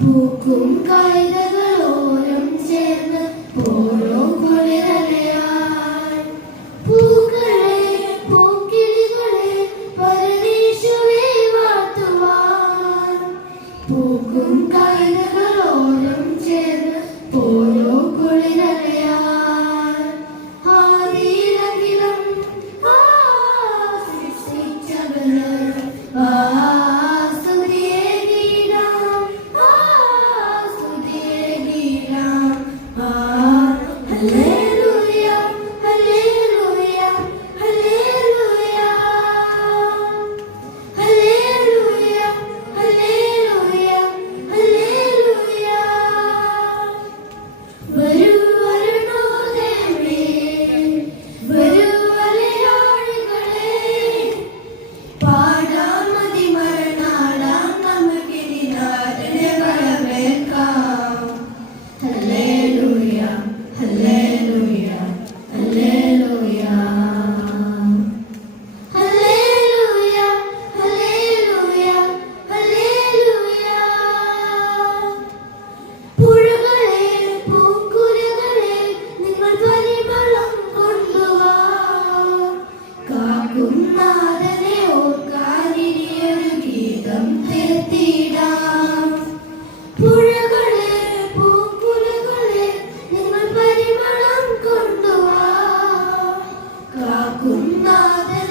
പൂക്കും കൈതകളോരം ചേർന്ന് ഓരോ കുളിരലയായി പൂക്കളെ പൂക്കിളികളെ പരമേശ്വരനെ വാഴ്ത്തുവാൻ പൂക്കും കൈതകളോരം ചേർന്ന് ഓരോ കുളിരലയായി ആദിയിലകിലം സൃഷ്ടിച്ചവന് Hallelujah, hallelujah, hallelujah. Hallelujah, hallelujah, hallelujah. വരൂ അരുണോദയമേ, വരൂ മലയാളികളെ, പാടാം മതിമറനാടാം നമുക്കിനി നാടിനെ വരവേൽക്കാം. Hallelujah. Hallelujah, hallelujah. Hallelujah, hallelujah, hallelujah. പുഴകളെ പൂക്കുലകളെ നിങ്ങൾ പരിമളം കൊണ്ടുവാ കാക്കും നാഥനെ ഓർക്കാനിരിയൊരു ഗീതം തീർത്തിടാം പുഴകളെ പൂക്കുലകളെ നിങ്ങൾ പരിമളം കൊണ്ടുവാ കാക്കും നാഥനെ